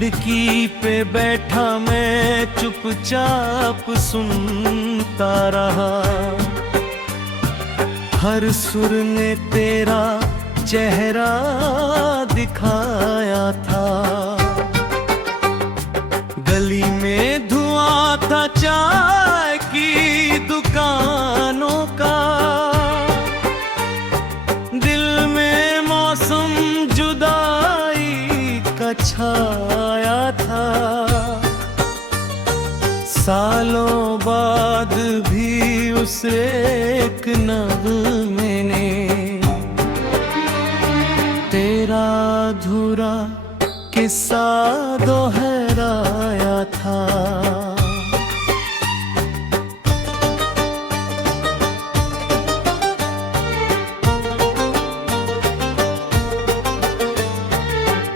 खिड़की पे बैठा मैं चुपचाप सुनता रहा। हर सुर ने तेरा चेहरा दिखाया था। गली में धुआं था चाय की दुकानों का, दिल में मौसम जुदाई का छाया था। सालों बाद भी उस एक नग़्मे ने तेरा अधूरा किस्सा दोहराया था।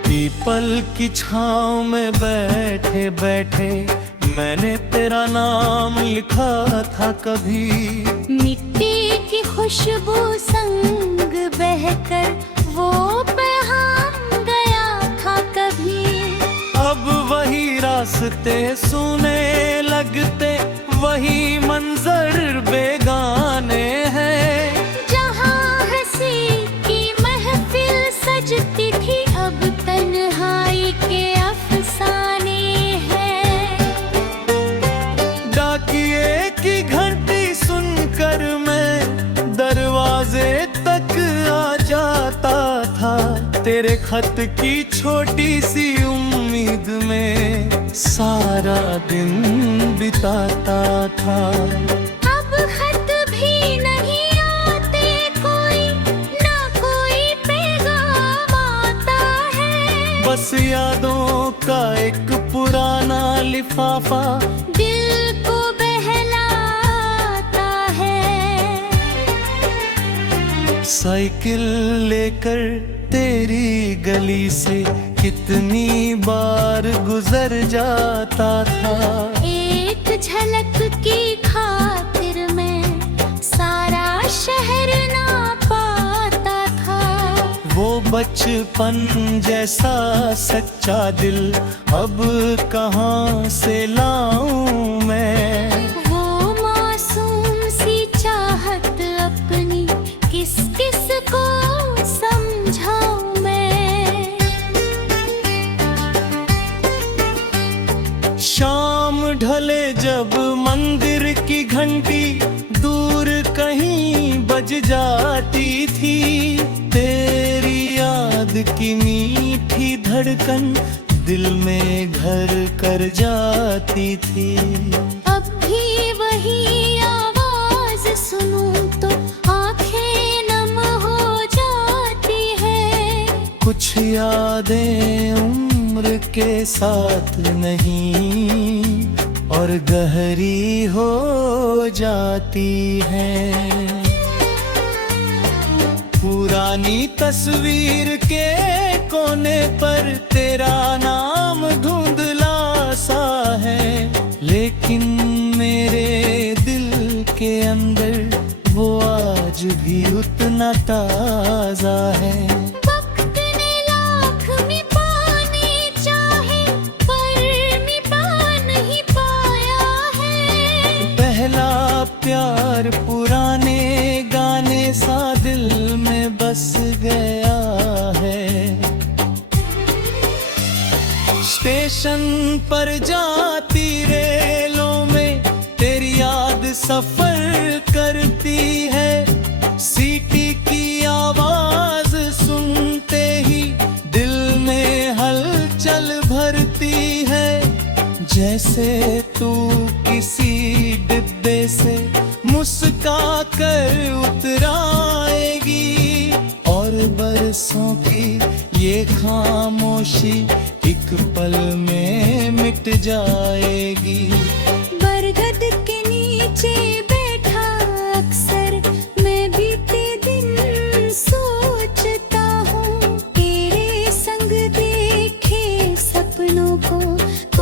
पीपल की छाँव में बैठे बैठे मैंने तेरा नाम लिखा था कभी। मिट्टी की खुशबू संग बहकर वो पैगाम गया था कभी। अब वही रास्ते सुने लगते, वही मंजर बेगाने हैं। जहाँ हंसी की महफिल सजती थी, अब तन्हाई के अफसाने हैं। डाकिए की घंटी सुनकर मैं दरवाजे तक आ जाता था। तेरे खत की छोटी सी उम्मीद में सारा दिन बिताता था। अब खत भी नहीं आते, कोई ना कोई पैगाम आता है। बस यादों का एक पुराना लिफाफा दिल को बहलाता है। साइकिल लेकर तेरी गली से कितनी बार गुजर जाता था। एक झलक की खातिर मैं सारा शहर ना पाता था। वो बचपन जैसा सच्चा दिल अब कहाँ से लाऊं मैं। वो मासूम सी चाहत अपनी किस किस को समझाऊं मैं। शाम ढले जब मंदिर की घंटी दूर कहीं बज जाती थी, तेरी याद की मीठी धड़कन दिल में घर कर जाती थी। अब भी वही आवाज सुनूं तो आंखें नम हो जाती है। कुछ यादें उम्र के साथ नहीं और गहरी हो जाती हैं। पुरानी तस्वीर के कोने पर तेरा नाम धुंधला सा है, लेकिन मेरे दिल के अंदर वो आज भी उतना ताजा है। वक्त ने लाख मिटाने चाहे पर मिटा नहीं पाया है। पहला प्यार पुराने गाने सा दिल में बस गया है। स्टेशन पर जाती रेलों में तेरी याद सफर करती है। सीटी की आवाज सुनते ही दिल में हलचल भरती है। जैसे तू किसी डिब्बे से मुस्का कर उतराएगी और बरसों की ये खामोशी एक पल में मिट जाएगी। बरगद के नीचे बैठा अक्सर मैं बीते दिन सोचता हूँ। तेरे संग देखे सपनों को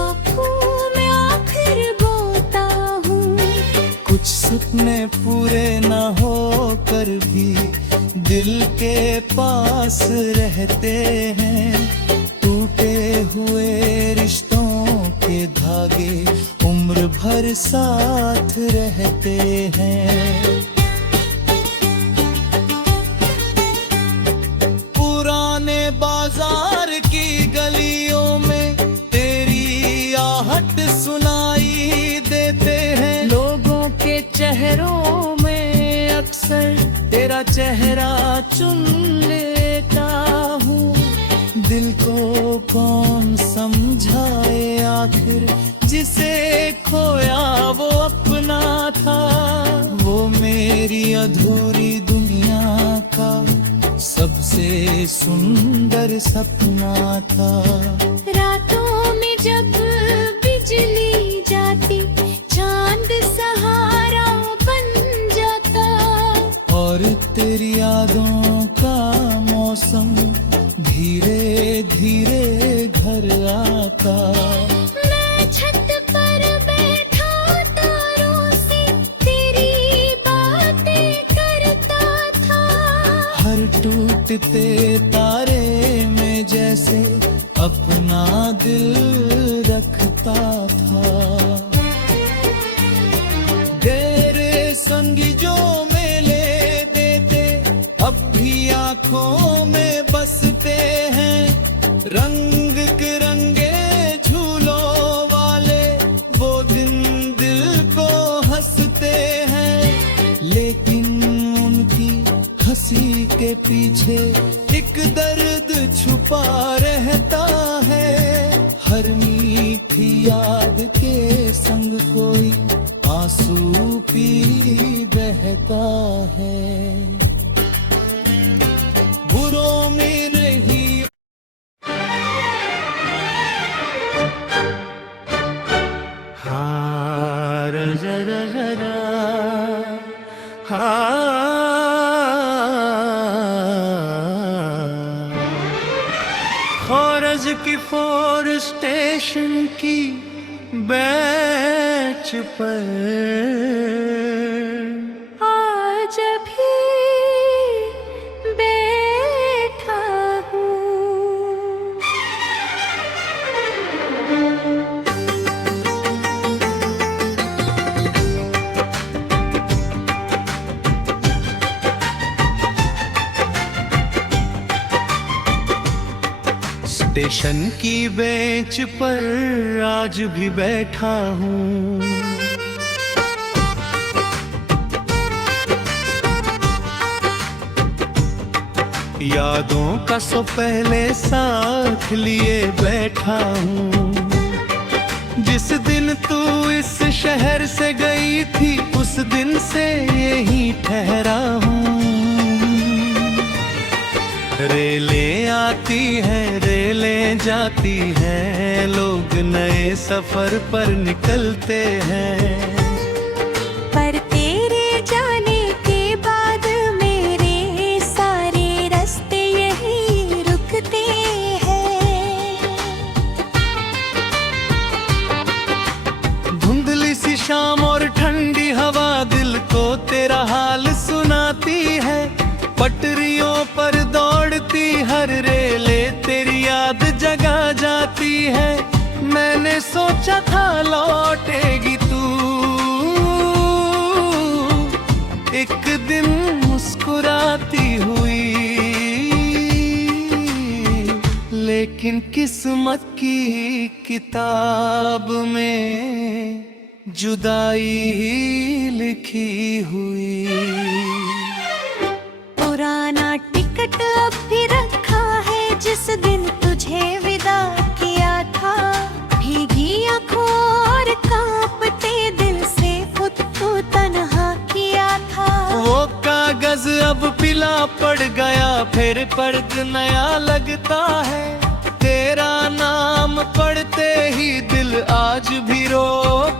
आँखों में आखिर बोता हूँ। कुछ सपने पूरे न हो कर भी दिल के पास रहते हैं। टूटे हुए भर साथ रहते हैं। पुराने बाजार की गलियों में तेरी आहट सुनाई देते हैं। लोगों के चेहरों में अक्सर तेरा चेहरा चुन लेता हूँ। दिल को कौन समझाए आखिर, जिसे खोया वो अपना था। वो मेरी अधूरी दुनिया का सबसे सुंदर सपना था। रातों में जब बिजली जाती, चांद सहारा बन जाता, और तेरी यादों का मौसम धीरे धीरे घर आता। मैं छत पर बैठा तारों से तेरी बातें करता था। हर टूटते तारे में जैसे अपना दिल रखता था। तेरे संगी जो मेले देते अब भी आंखों में बसते हैं। रंग बिरंगे झूलों वाले वो दिन दिल को हंसते हैं। लेकिन उनकी हंसी के पीछे एक दर्द छुपा रहता है। हर मीठी याद के संग कोई आंसू पी बहता है। बुरों में नहीं हार जरा जरा खौरज की फोर स्टेशन की बेंच पर आज भी बैठा हूँ। स्टेशन की बेंच पर आज भी बैठा हूँ। यादों का सो पहले साथ लिए बैठा हूँ। जिस दिन तू इस शहर से गई थी उस दिन से यहीं ठहरा हूँ। रेलें आती हैं रेलें जाती हैं, लोग नए सफर पर निकलते हैं। पर तेरे जाने के बाद मेरे सारे रास्ते यहीं रुकते हैं। धुंधली सी शाम और ठंडी हवा दिल को तेरा हाल सुनाती है। पटरियों पर दौड़ती हर रेले तेरी याद जगा जाती है। मैंने सोचा था लौटेगी तू एक दिन मुस्कुराती हुई, लेकिन किस्मत की किताब में जुदाई ही लिखी हुई। पुराना टिकट अब भी रखा है, जिस दिन तुझे विदा किया था। भीगी आंखों और कांपते दिल से खुद को तन्हा किया था। वो कागज अब पीला पड़ गया, फिर पर्द नया लगता है। तेरा नाम पढ़ते ही दिल आज भी रो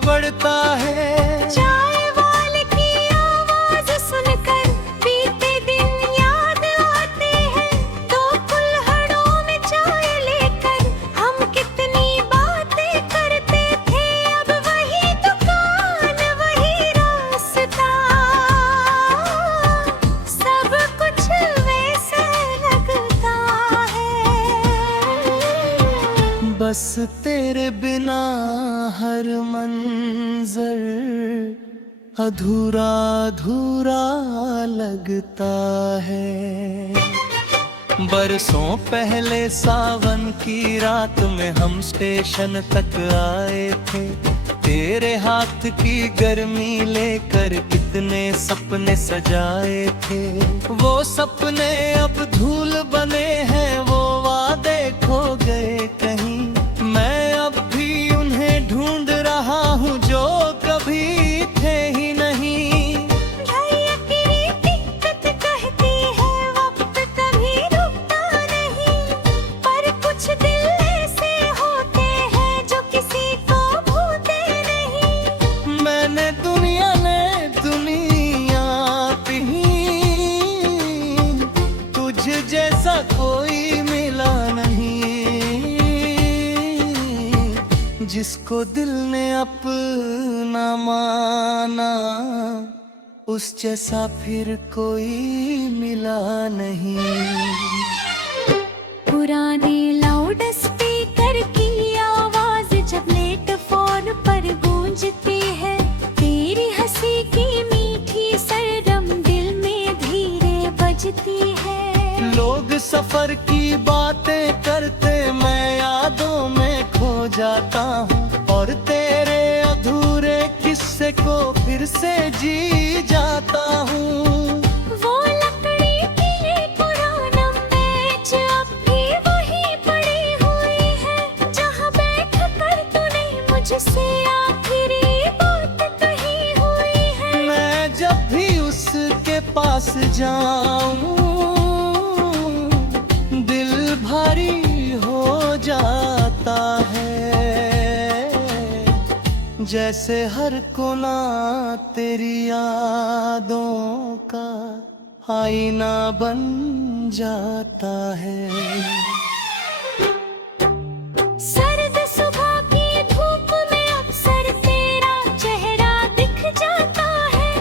पड़ता है। चाय वाले की आवाज सुनकर बीते दिन याद आते हैं। तो कुल्हड़ों में चाय लेकर हम कितनी बातें करते थे। अब वही दुकान वही रास्ता, सब कुछ वैसे लगता है। बस तेरे बिना हर मंजर अधूरा अधूरा लगता है। बरसों पहले सावन की रात में हम स्टेशन तक आए थे, तेरे हाथ की गर्मी लेकर कितने सपने सजाए थे। वो सपने अब धूल बने हैं, वो वादे खो गए कहीं। मैं अब भी उन्हें ढूंढ रहा हूँ जो कभी थे ही नहीं। भैया तेरी दिक्कत कहती है वक्त कभी रुकता नहीं, पर कुछ दिल ऐसे होते हैं जो किसी को भूलते नहीं। मैंने दुनिया ने दुनिया ही, तुझ जैसा कोई मिला नहीं, जिसको दिल ने अपना माना उस जैसा फिर कोई मिला नहीं। पुराने लाउड स्पीकर की आवाज जब नेट फोन पर गूंजती है, तेरी हंसी की मीठी सरगम दिल में धीरे बजती है। लोग सफर की बातें करते मैं यादों में खो जाता हूँ, और तेरे अधूरे किस्से को फिर से जी जाता हूँ। वो लकड़ी की ये पुराना मेज अब भी वही पड़ी हुई है, जहाँ बैठ कर तूने मुझसे आखिरी बात कही हुई है। मैं जब भी उसके पास जाऊं दिल भारी हो जाता है, जैसे हर कोना तेरी यादों का आईना बन जाता है। सर्द सुबह की धूप में अक्सर तेरा चेहरा दिख जाता है,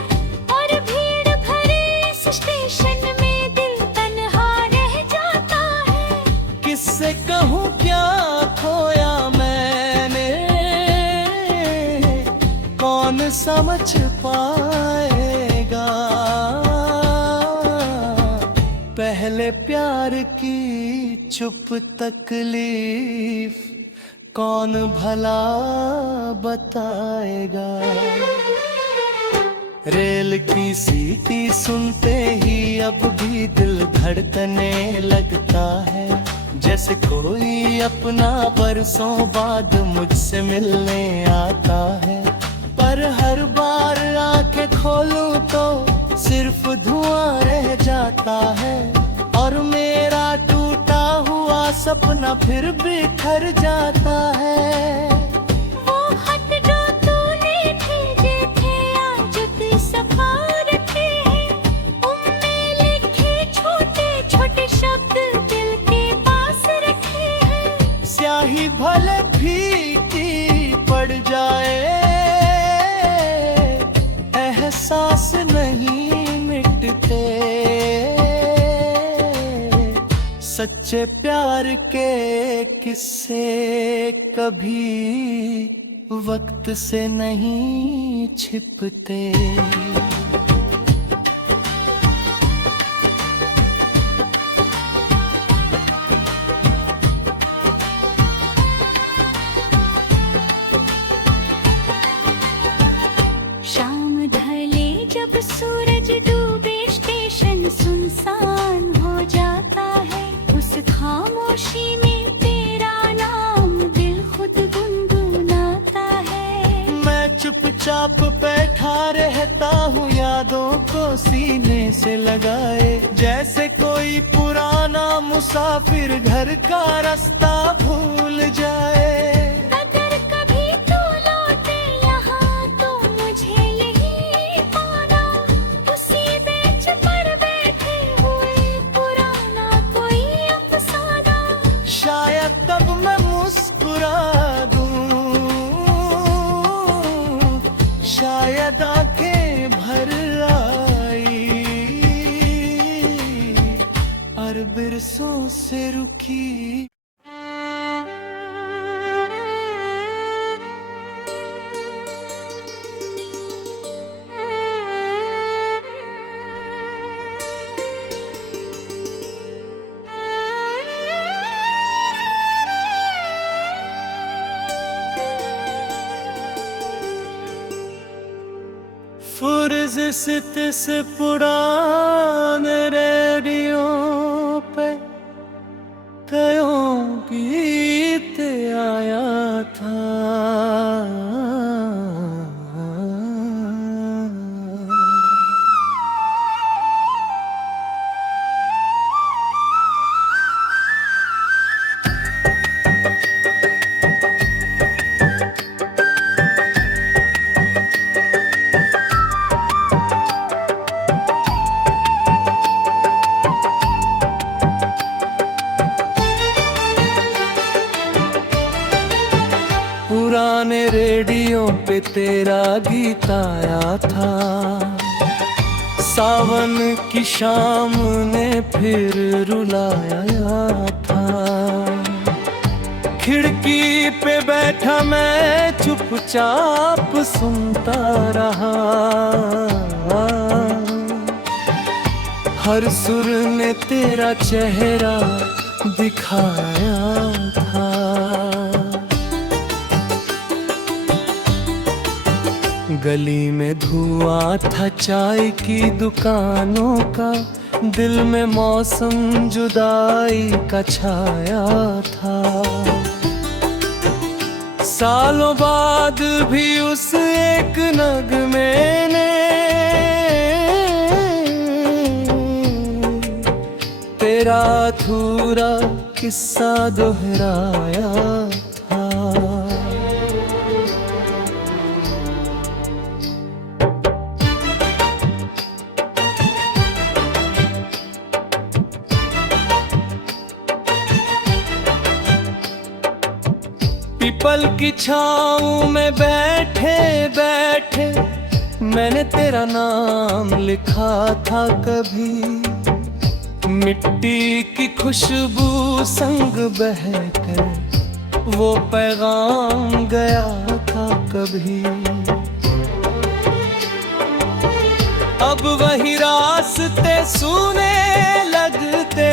और भीड़ भरे इस स्टेशन में दिल तन्हा रह जाता है। किससे कहूँ क्या खोया मैंने, कौन समझ पाएगा। पहले प्यार की चुप तकलीफ कौन भला बताएगा। रेल की सीटी सुनते ही अब भी दिल धड़कने लगता है, जैसे कोई अपना बरसों बाद मुझसे मिलने आता है। पर हर बार आंखें खोलूं तो सिर्फ धुआं रह जाता है, और मेरा टूटा हुआ सपना फिर बिखर जाता है। वो खत जो तूने भेजे थे आज तू सफार थे, उनमें लिखे छोटे छोटे शब्द दिल के पास रखे हैं। स्याही भले फीकी पड़ जाए, एहसास नहीं मिटते। सच्चे प्यार के किस्से कभी वक्त से नहीं छिपते। शाम ढले जब सूरज डूबे स्टेशन सुनसान हो जाता है, उस खामोशी में तेरा नाम दिल खुद गुनगुनाता है। मैं चुपचाप बैठा रहता हूँ यादों को सीने से लगाए, जैसे कोई पुराना मुसाफिर घर का रास्ता भूल जाए। अगर कभी तू लौटे यहाँ तो मुझे यही पाना, उसी बेंच पर बैठे हुए पुराना कोई अफसाना। शायद तब मैं मुस्कुरा दूं, शायद आंखें भर आई, और बिरसों से रुकी जिस तिस पुराने रेडियो पे कयों गीत आया था। पुराने रेडियो पे तेरा गीत आया था। सावन की शाम ने फिर रुलाया था। खिड़की पे बैठा मैं चुपचाप सुनता रहा। हर सुर ने तेरा चेहरा दिखाया था। गली में धुआं था चाय की दुकानों का, दिल में मौसम जुदाई का छाया था। सालों बाद भी उस एक नगमे ने तेरा अधूरा किस्सा दोहराया था। पीपल की छाँव में बैठे बैठे मैंने तेरा नाम लिखा था कभी। मिट्टी की खुशबू संग बहकर वो पैगाम गया था कभी। अब वही रास्ते सुने लगते,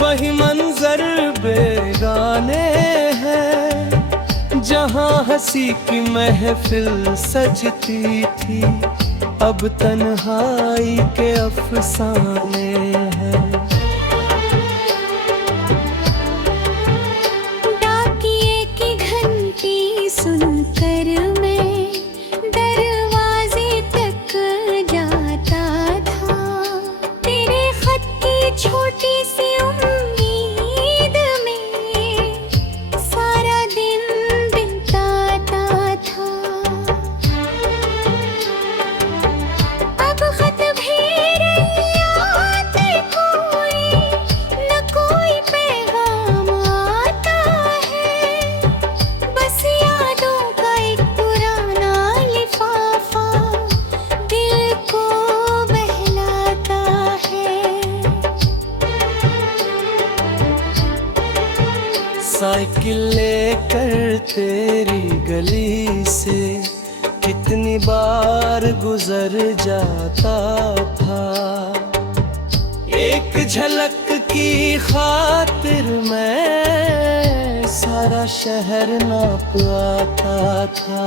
वही मंजर बेगाने हैं। जहाँ हंसी की महफिल सजती थी, अब तन्हाई के अफसाने हैं। डाकिए की घंटी सुनकर मैं दरवाजे तक जाता था। तेरे खत की छोटी सी उम्मीद में सारा दिन बिताता था। अब खत भी नहीं आते कोई, न कोई पैगाम आता है। बस यादों का एक पुराना लिफाफा दिल को बहलाता है। साइकिल लेकर तेरी गली से कितनी बार गुजर जाता था। एक झलक की खातिर मैं सारा शहर नाप आता था।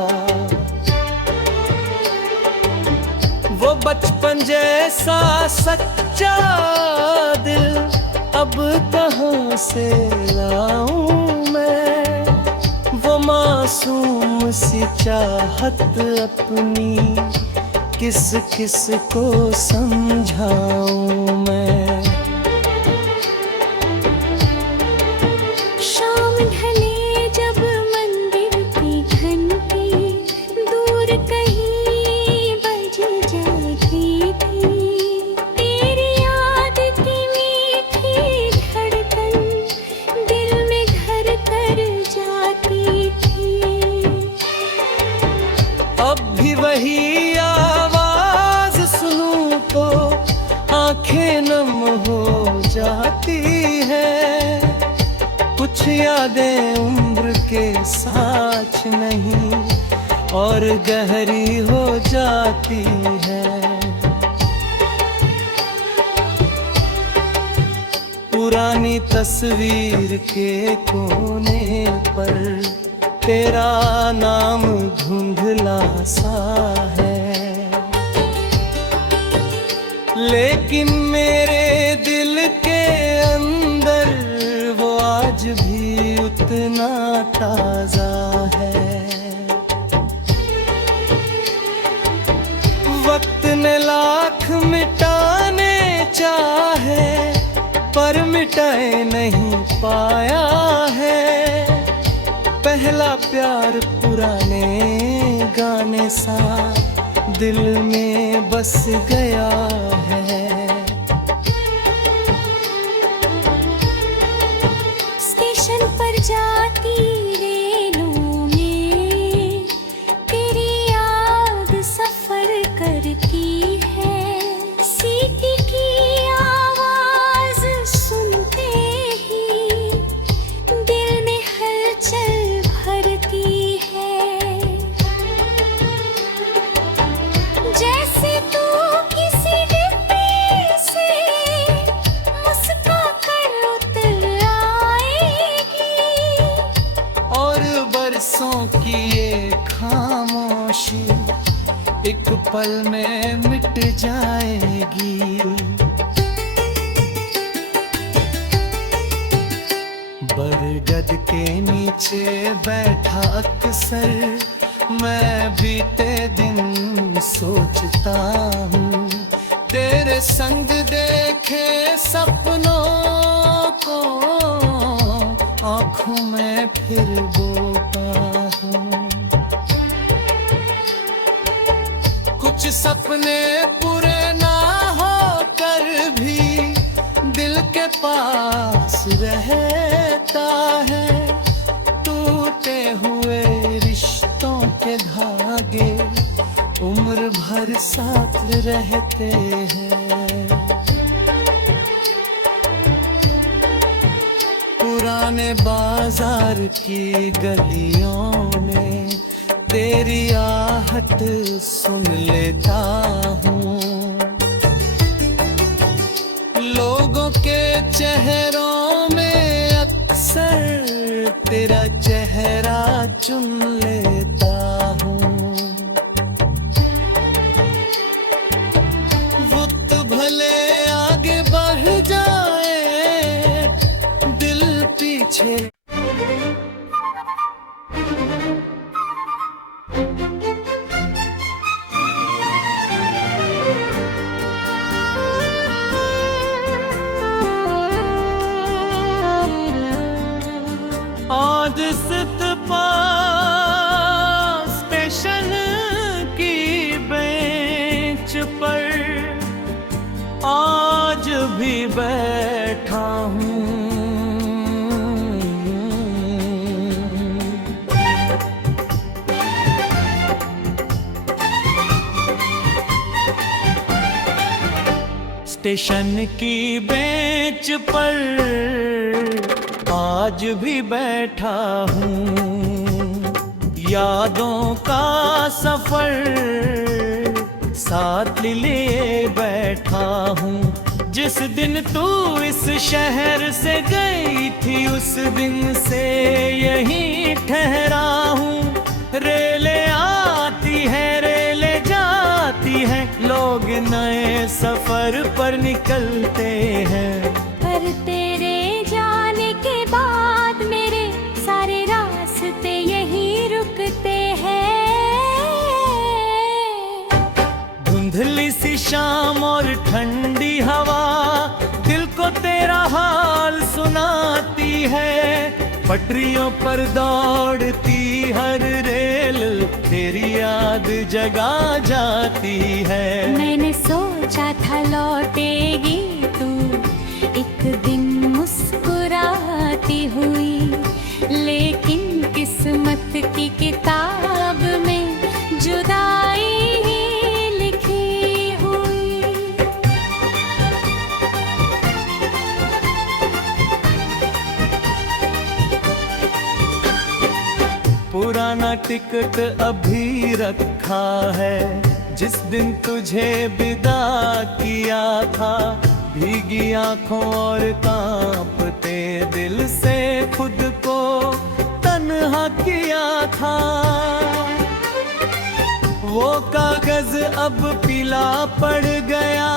वो बचपन जैसा सच्चा दिल अब कहाँ से लाऊं मैं। वो मासूम सी चाहत अपनी किस किस को समझाऊं मैं। शाम ढले जब मंदिर की घंटी दूर कहीं बज जाती थी। तेरी याद की मीठी धड़कन दिल में घर कर जाती थी। अब भी वही आवाज सुनूं तो आंखें नम हो जाती है। कुछ यादें उम्र के साथ नहीं और गहरी हो जाती है। पुरानी तस्वीर के कोने पर तेरा नाम धुंधला सा है। लेकिन मेरे दिल के अंदर वो आज भी उतना ताजा है। वक्त ने लाख मिटाने चाहे पर मिटाए नहीं पाया है। पहला प्यार पुराने गाने सा दिल में बस गया है। स्टेशन पर जाती रेलों में तेरी याद सफर करती है। सीटी की आवाज सुनते ही दिल में हलचल भरती है। जैसे तू किसी डिब्बे से मुस्का कर उतर आएगी और बरसों की ये खामोशी एक पल में मिट जाएगी। बरगद के नीचे बैठा अक्सर मैं बीते दिन सोचता हूँ। तेरे संग देखे सपनों को आँखों में फिर बोता हूँ। कुछ सपने पूरे ना होकर भी दिल के पास रहता है। टूटे हुए रिश्तों के धागे उम्र भर साथ रहते हैं। पुराने बाजार की गलियों में तेरी आहट सुन लेता हूँ। लोगों के चेहरों में अक्सर तेरा चेहरा चुन लेता हूँ। वक्त भले आगे बढ़ जाए दिल पीछे। आज स्थित पास स्टेशन की बेंच पर आज भी बैठा हूँ। स्टेशन की बेंच पर आज भी बैठा हूँ। यादों का सफर साथ लिए बैठा हूँ। जिस दिन तू इस शहर से गई थी उस दिन से यहीं ठहरा हूँ। रेले आती है रेले जाती है लोग नए सफर पर निकलते हैं। पर तेरे जाने के बाद मेरे सारे रास्ते यहीं रुकते हैं। धुंधली सी शाम और ठंडी हवा दिल को तेरा हाल सुनाती है। पटरियों पर दौड़ती हर रेल तेरी याद जगा जाती है। मैंने सोचा था लौटेगी तू एक दिन मुस्कुराती हुई, लेकिन किस्मत की किताब में जुदाई ही लिखी हुई। पुराना टिकट अभी रखा है जिस दिन तुझे विदा किया था। भीगी आंखों और कांपते दिल से खुद को तन्हा किया था। वो कागज अब पीला पड़ गया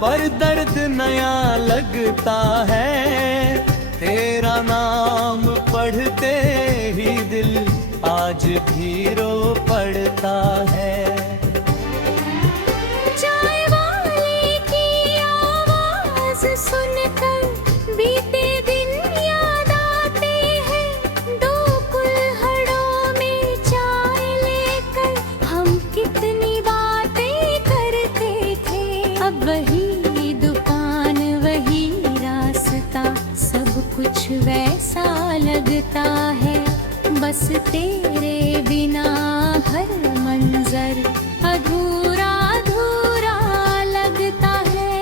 पर दर्द नया लगता है। तेरा नाम पढ़ते ही दिल आज भी रो पड़ता है। चाय वाले की आवाज सुनकर बीते दिन याद आते हैं। दो कुल्हड़ों में चाय लेकर हम कितनी बातें करते थे। अब वही दुकान वही रास्ता, सब कुछ वैसा लगता है। बस तेरे बिना हर मंजर अधूरा अधूरा लगता है।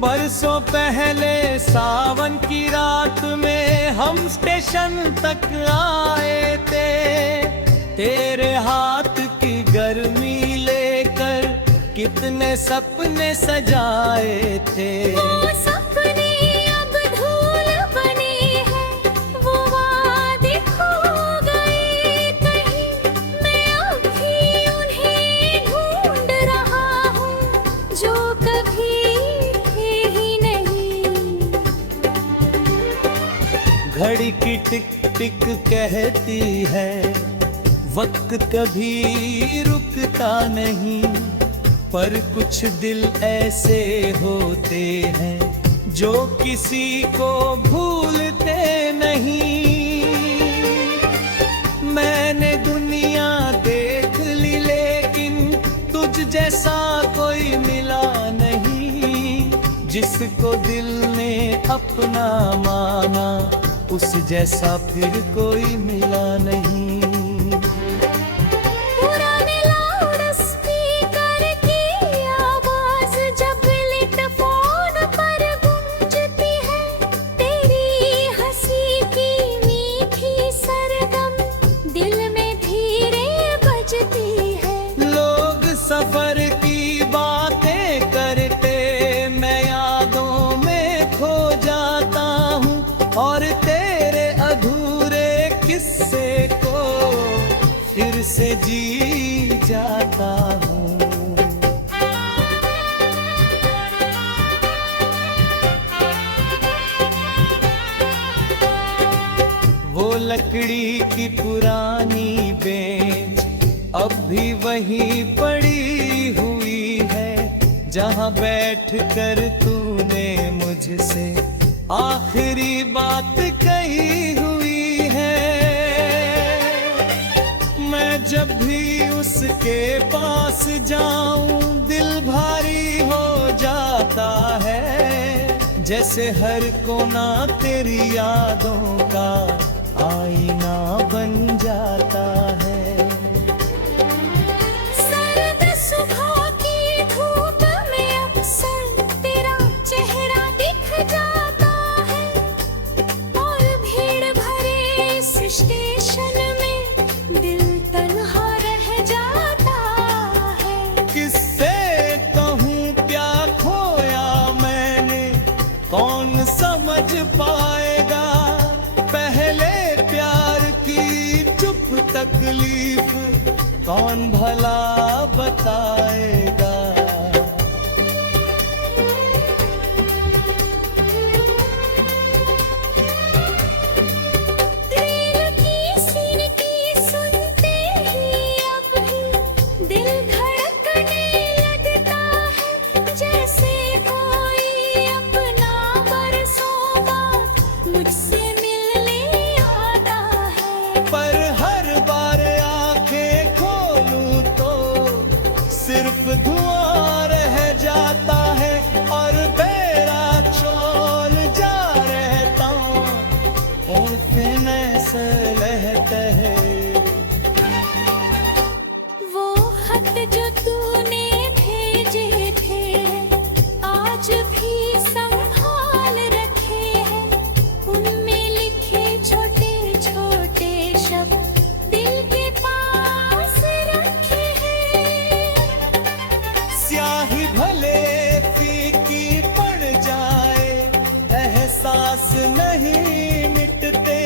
बरसों पहले सावन की रात में हम स्टेशन तक आए थे। तेरे हाथ की गर्मी लेकर कितने सपने सजाए थे। वो सपने अब धूल बने हैं, वो वादे खो गए कहीं। मैं अब भी उन्हें ढूंढ रहा हूँ जो कभी थे ही नहीं। घड़ी की टिक टिक कहती है वक्त कभी रुकता नहीं। पर कुछ दिल ऐसे होते हैं जो किसी को भूलते नहीं। मैंने दुनिया देख ली लेकिन तुझ जैसा कोई मिला नहीं। जिसको दिल ने अपना माना उस जैसा फिर कोई मिला नहीं। सफर की बातें करते मैं यादों में खो जाता हूँ और तेरे अधूरे किस्से को फिर से जी जाता हूँ। वो लकड़ी की पुरानी बेंच अब भी वही पड़ी हुई है जहाँ बैठ कर तूने मुझसे आखिरी बात कही हुई है। मैं जब भी उसके पास जाऊं दिल भारी हो जाता है। जैसे हर कोना तेरी यादों का आईना बन जाता है। स्टेशन में दिल तन्हा रह जाता है। किससे कहूँ क्या खोया मैंने कौन समझ पाएगा। पहले प्यार की चुप तकलीफ कौन भला बताएगा। सिर्फ धुआं रह जाता है और बेरा चोल जा रहता हूँ फिर ऐसा रहता है। वो खत जो तूने भेजे थे आज भी संभाल रखे हैं। उनमें लिखे छोटे छोटे शब्द दिल के पास रखे हैं। स्याही भले फीकी पड़ जाए एहसास नहीं मिटते।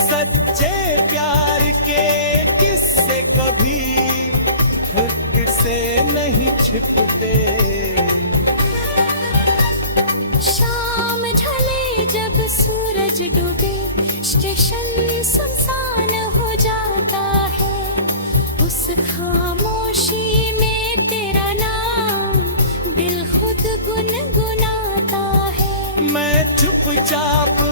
सच्चे कभी खुद से नहीं छिपते। शाम ढले जब सूरज डूबे, स्टेशन सुनसान हो जाता है। उस खामोशी में तेरा नाम दिल खुद गुनगुनाता है। मैं चुपचाप